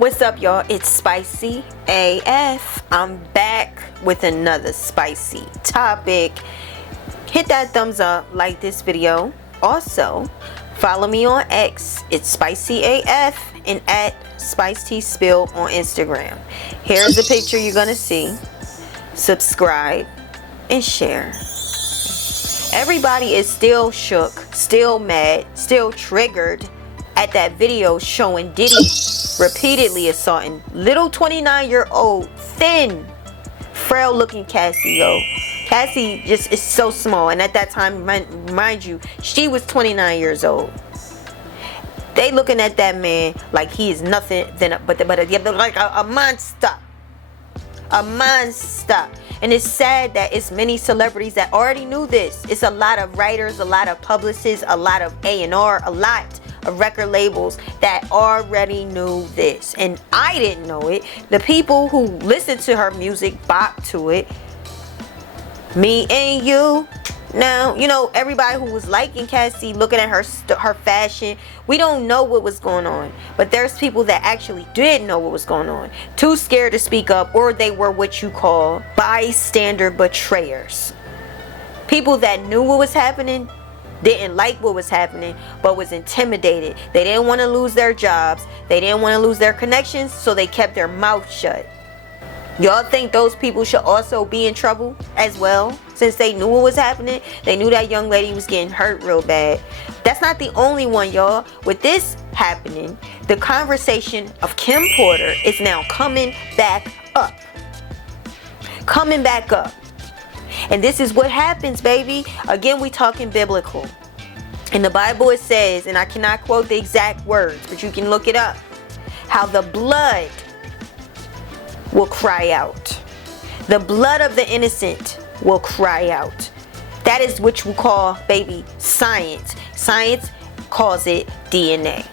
What's up, y'all? It's Spicy AF. I'm back with another spicy topic. Hit that thumbs up, like this video. Also, follow me on X. It's Spicy AF and at SpiceTSpill on Instagram. Here's the picture you're gonna see. Subscribe and share. Everybody is still shook, still mad, still triggered at that video showing Diddy repeatedly assaulting little 29-year-old thin, frail looking Cassie. Yo, Cassie just is so small, and at that time, mind you, she was 29 years old. They looking at that man like he is nothing but like a monster. A monster. And it's sad that it's many celebrities that already knew this. It's a lot of writers, a lot of publicists, a lot of A&R, a lot of record labels that already knew this. And I didn't know it. The people who listened to her music bop to it. Me and you. Now, you know, everybody who was liking Cassie, looking at her fashion, we don't know what was going on. But there's people that actually did know what was going on. Too scared to speak up, or they were what you call bystander betrayers. People that knew what was happening, didn't like what was happening, but was intimidated. They didn't want to lose their jobs. They didn't want to lose their connections, so they kept their mouth shut. Y'all think those people should also be in trouble as well? Since they knew what was happening, they knew that young lady was getting hurt real bad. That's not the only one, y'all. With this happening, the conversation of Kim Porter is now coming back up. Coming back up. And this is what happens, baby. Again, we talking biblical. In the Bible it says, and I cannot quote the exact words, but you can look it up, how the blood will cry out. The blood of the innocent will cry out. That is what you call, baby, science. Science calls it DNA.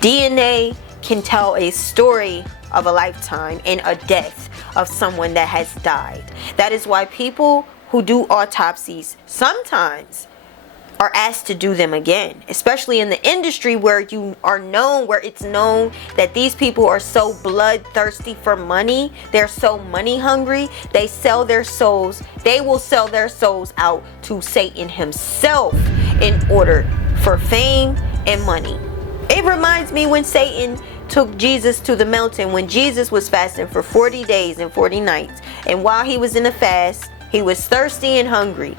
DNA can tell a story of a lifetime and a death of someone that has died. That is why people who do autopsies sometimes are asked to do them again, especially in the industry where you are known, where it's known that these people are so bloodthirsty for money. They're so money hungry. They sell their souls. They will sell their souls out to Satan himself in order for fame and money. It reminds me when Satan took Jesus to the mountain, when Jesus was fasting for 40 days and 40 nights. And while he was in the fast, he was thirsty and hungry.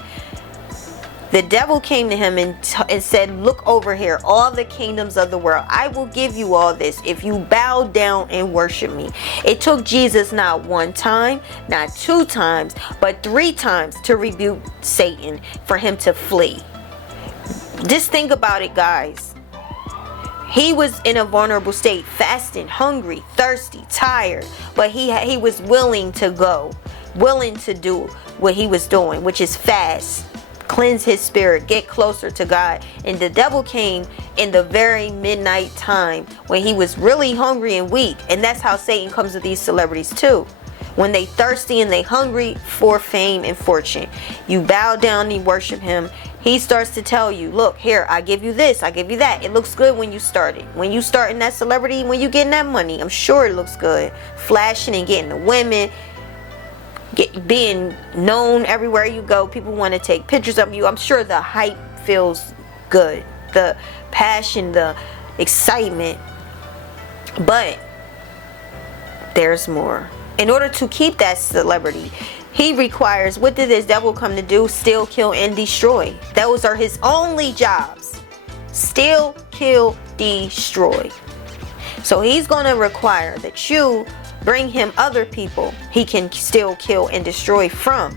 The devil came to him and said, look over here, all the kingdoms of the world. I will give you all this if you bow down and worship me. It took Jesus not one time, not two times, but 3 times to rebuke Satan for him to flee. Just think about it, guys. He was in a vulnerable state, fasting, hungry, thirsty, tired, but he was willing to go, willing to do what he was doing, which is fast. Cleanse his spirit, get closer to God. And the devil came in the very midnight time when he was really hungry and weak. And that's how Satan comes to these celebrities too. When they thirsty and they hungry for fame and fortune, you bow down and worship him. He starts to tell you, look here, I give you this, I give you that. It looks good when you start it. When you start in that celebrity, when you getting that money, I'm sure it looks good. Flashing and getting the women, being known everywhere you go. People want to take pictures of you. I'm sure the hype feels good, the passion, the excitement. But there's more. In order to keep that celebrity, he requires, what did this devil come to do? Steal, kill, and destroy. Those are his only jobs. Steal, kill, destroy. So he's going to require that you bring him other people he can still kill and destroy from.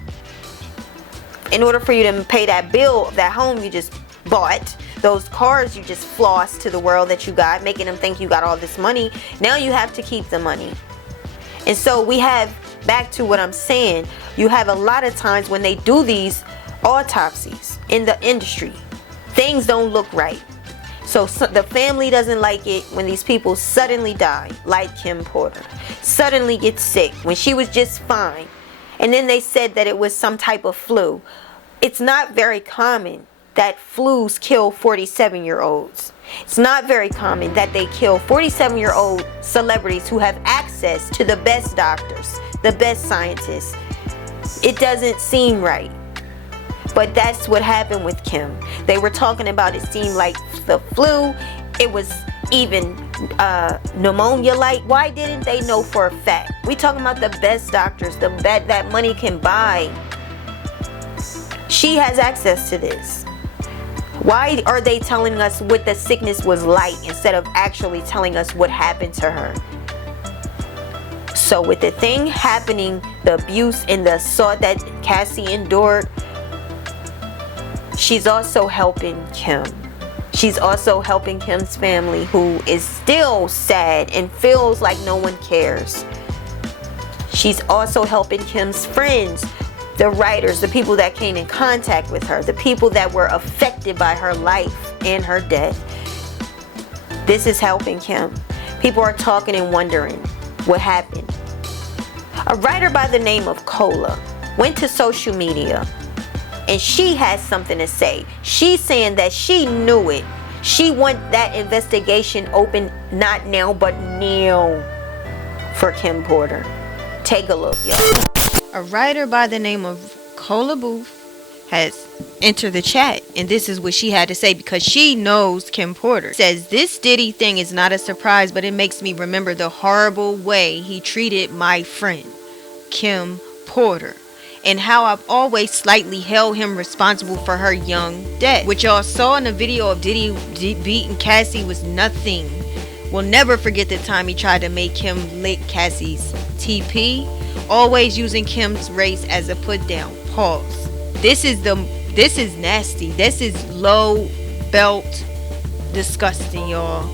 In order for you to pay that bill, that home you just bought, those cars you just flossed to the world that you got, making them think you got all this money. Now you have to keep the money. And so we have, back to what I'm saying, you have a lot of times when they do these autopsies in the industry, things don't look right. So the family doesn't like it when these people suddenly die, like Kim Porter. Suddenly get sick when she was just fine. And then they said that it was some type of flu. It's not very common that flus kill 47-year-olds. It's not very common that they kill 47-year-old celebrities who have access to the best doctors, the best scientists. It doesn't seem right. But that's what happened with Kim. They were talking about it seemed like the flu. It was even pneumonia like. Why didn't they know for a fact? We talking about the best doctors, the bet that money can buy. She has access to this. Why are they telling us what the sickness was like instead of actually telling us what happened to her? So with the thing happening, the abuse and the assault that Cassie endured, she's also helping Kim. She's also helping Kim's family, who is still sad and feels like no one cares. She's also helping Kim's friends, the writers, the people that came in contact with her, the people that were affected by her life and her death. This is helping Kim. People are talking and wondering what happened. A writer by the name of Cola went to social media and she has something to say. She's saying that she knew it. She wants that investigation open, not now, but now, for Kim Porter. Take a look, y'all. A writer by the name of Cola Booth has entered the chat, and this is what she had to say because she knows Kim Porter. Says, this Diddy thing is not a surprise, but it makes me remember the horrible way he treated my friend, Kim Porter, and how I've always slightly held him responsible for her young death. What y'all saw in the video of Diddy beating Cassie was nothing. We'll never forget the time he tried to make Kim lick Cassie's TP, always using Kim's race as a put down. Pause. This is nasty. This is low belt disgusting, y'all.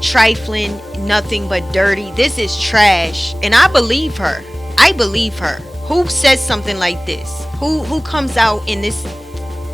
Trifling, nothing but dirty. This is trash. And I believe her. I believe her. Who says something like this? Who comes out in this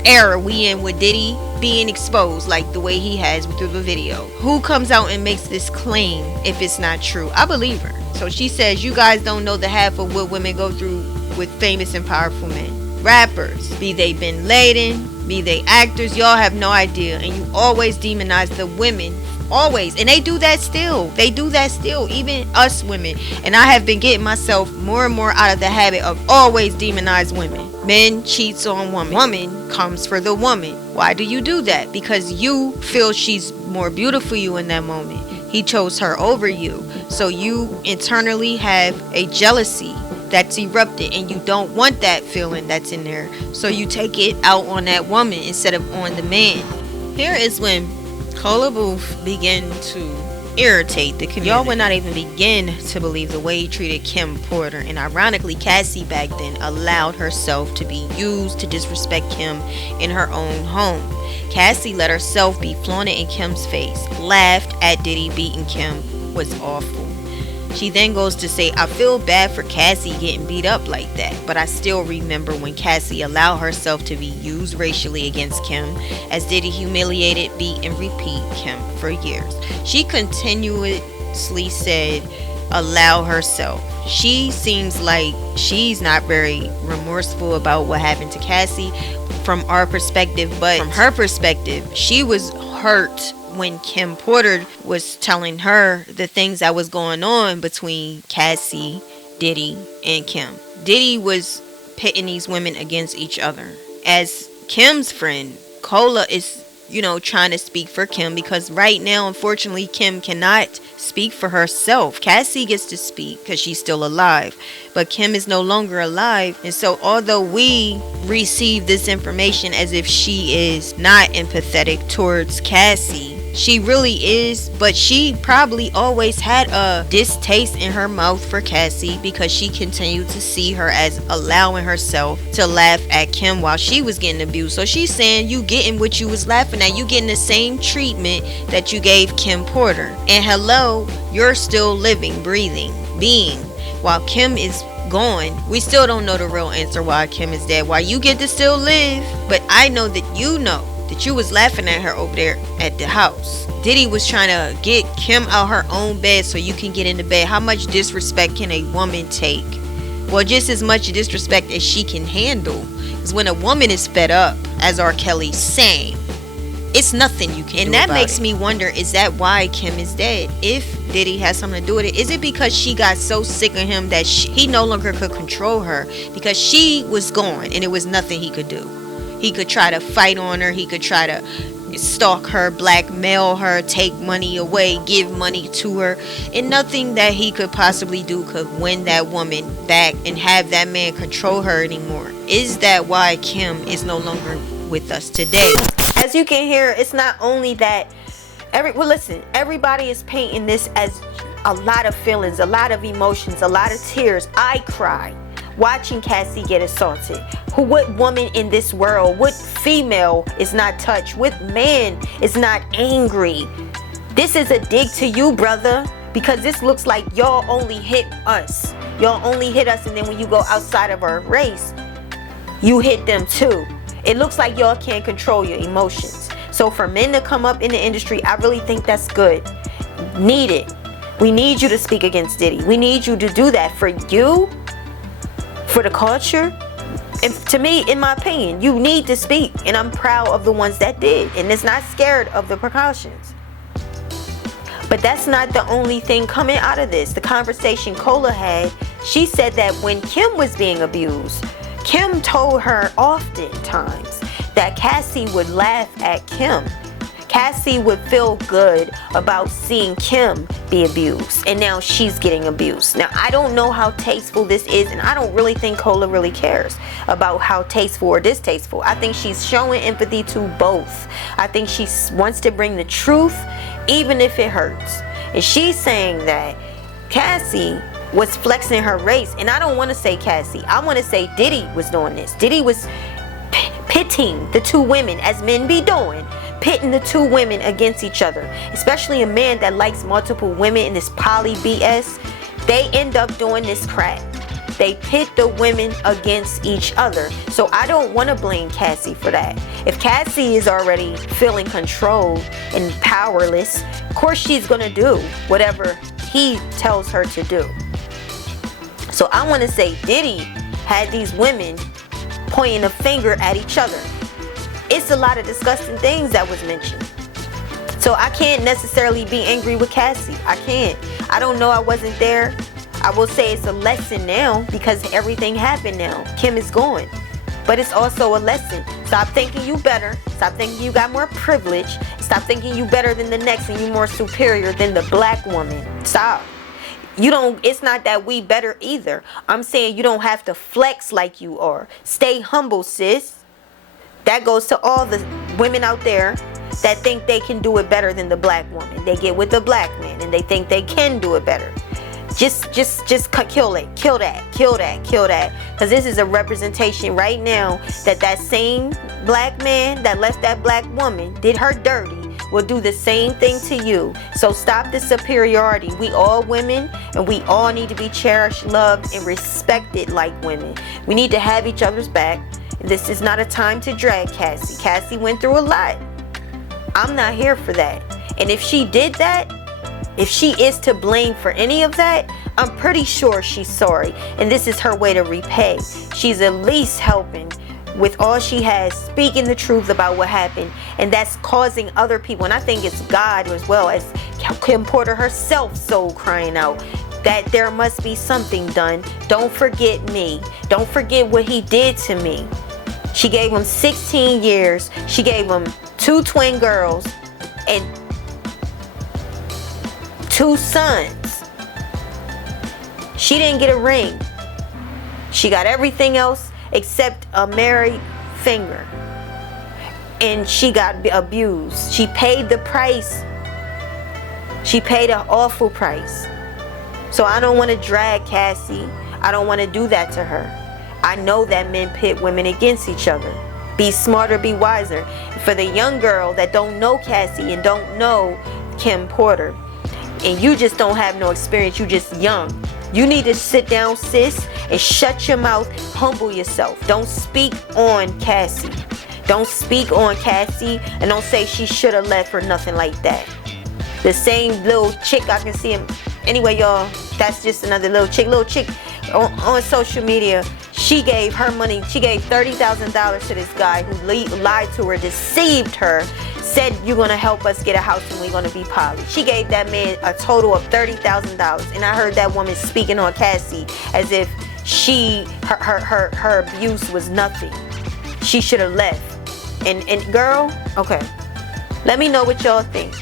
era we in with Diddy being exposed like the way he has through the video? Who comes out and makes this claim if it's not true? I believe her. So she says, you guys don't know the half of what women go through with famous and powerful men. Rappers, be they Bin Laden, be they actors, y'all have no idea. And you always demonize the women. Always. And they do that still. They do that still. Even us women. And I have been getting myself more and more out of the habit of always demonize women. Men cheats on woman. Woman comes for the woman. Why do you do that? Because you feel she's more beautiful for you in that moment. He chose her over you. So you internally have a jealousy that's erupted, and you don't want that feeling that's in there. So you take it out on that woman instead of on the man. Here is when Cola Booth began to irritate the community. Y'all would not even begin to believe the way he treated Kim Porter. And ironically, Cassie back then allowed herself to be used to disrespect Kim in her own home. Cassie let herself be flaunted in Kim's face, laughed at Diddy beating Kim, was awful. She then goes to say, I feel bad for Cassie getting beat up like that, but I still remember when Cassie allowed herself to be used racially against Kim, as Diddy humiliated, beat, and repeat Kim for years. She continuously said, allow herself. She seems like she's not very remorseful about what happened to Cassie from our perspective, but from her perspective, she was hurt when Kim Porter was telling her the things that was going on between Cassie, Diddy, and Kim. Diddy was pitting these women against each other. As Kim's friend, Cola is, trying to speak for Kim, because right now, unfortunately, Kim cannot speak for herself. Cassie gets to speak because she's still alive, but Kim is no longer alive. And so although we receive this information as if she is not empathetic towards Cassie, she really is, but she probably always had a distaste in her mouth for Cassie because she continued to see her as allowing herself to laugh at Kim while she was getting abused. So she's saying, you getting what you was laughing at, you getting the same treatment that you gave Kim Porter. And hello, you're still living, breathing, being, while Kim is gone. We still don't know the real answer why Kim is dead, why you get to still live. But I know that you know that you was laughing at her over there at the house. Diddy was trying to get Kim out her own bed so you can get into bed. How much disrespect can a woman take? Well, just as much disrespect as she can handle. Because when a woman is fed up, as R. Kelly's saying, it's nothing you can do. And that makes me wonder, is that why Kim is dead? If Diddy has something to do with it, is it because she got so sick of him that he no longer could control her? Because she was gone and it was nothing he could do. He could try to fight on her. He could try to stalk her, blackmail her, take money away, give money to her. And nothing that he could possibly do could win that woman back and have that man control her anymore. Is that why Kim is no longer with us today? As you can hear, it's not only that listen, everybody is painting this as a lot of feelings, a lot of emotions, a lot of tears. I cried watching Cassie get assaulted. What woman in this world, what female is not touched? What man is not angry? This is a dig to you, brother, because this looks like y'all only hit us. Y'all only hit us, and then when you go outside of our race, you hit them too. It looks like y'all can't control your emotions. So for men to come up in the industry, I really think that's good. Need it. We need you to speak against Diddy. We need you to do that for you, for the culture. And to me, in my opinion, you need to speak. And I'm proud of the ones that did. And it's not scared of the precautions. But that's not the only thing coming out of this. The conversation Cola had, she said that when Kim was being abused, Kim told her oftentimes that Cassie would laugh at Kim. Cassie would feel good about seeing Kim be abused, and now she's getting abused. Now, I don't know how tasteful this is, and I don't really think Cola really cares about how tasteful or distasteful. I think she's showing empathy to both. I think she wants to bring the truth, even if it hurts. And she's saying that Cassie was flexing her race, and I don't want to say Cassie. I want to say Diddy was doing this. Diddy was pitting the two women, as men be doing, pitting the two women against each other. Especially a man that likes multiple women in this poly BS. They end up doing this crap. They pit the women against each other. So I don't want to blame Cassie for that. If Cassie is already feeling controlled and powerless, of course she's going to do whatever he tells her to do. So I want to say Diddy had these women pointing a finger at each other. It's a lot of disgusting things that was mentioned. So I can't necessarily be angry with Cassie. I can't. I don't know, I wasn't there. I will say it's a lesson now because everything happened now. Kim is gone. But it's also a lesson. Stop thinking you better. Stop thinking you got more privilege. Stop thinking you better than the next and you more superior than the black woman. Stop. It's not that we better either. I'm saying you don't have to flex like you are. Stay humble, sis. That goes to all the women out there that think they can do it better than the black woman. They get with the black man and they think they can do it better. Just kill it. Kill that. Because this is a representation right now that same black man that left that black woman, did her dirty, will do the same thing to you. So stop the superiority. We all women and we all need to be cherished, loved, and respected like women. We need to have each other's back. This is not a time to drag Cassie. Cassie went through a lot. I'm not here for that. And if she did that, if she is to blame for any of that, I'm pretty sure she's sorry. And this is her way to repay. She's at least helping with all she has, speaking the truth about what happened. And that's causing other people, and I think it's God as well as Kim Porter herself, so crying out that there must be something done. Don't forget me. Don't forget what he did to me. She gave him 16 years. She gave him 2 twin girls and 2 sons. She didn't get a ring. She got everything else except a married finger. And she got abused. She paid the price. She paid an awful price. So I don't want to drag Cassie. I don't want to do that to her. I know that men pit women against each other. Be smarter, be wiser. For the young girl that don't know Cassie and don't know Kim Porter, and you just don't have no experience, you just young, you need to sit down, sis, and shut your mouth, humble yourself. Don't speak on Cassie. Don't speak on Cassie, and don't say she should have left or nothing like that. The same little chick, I can see him. Anyway, y'all, that's just another little chick on social media. She gave her money. She gave $30,000 to this guy who lied to her, deceived her, said you're gonna help us get a house and we're gonna be poly. She gave that man a total of $30,000, and I heard that woman speaking on Cassie as if her abuse was nothing. She should have left. And girl, okay. Let me know what y'all think.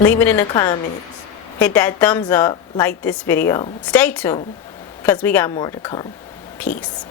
Leave it in the comments. Hit that thumbs up, like this video. Stay tuned, because we got more to come. Peace.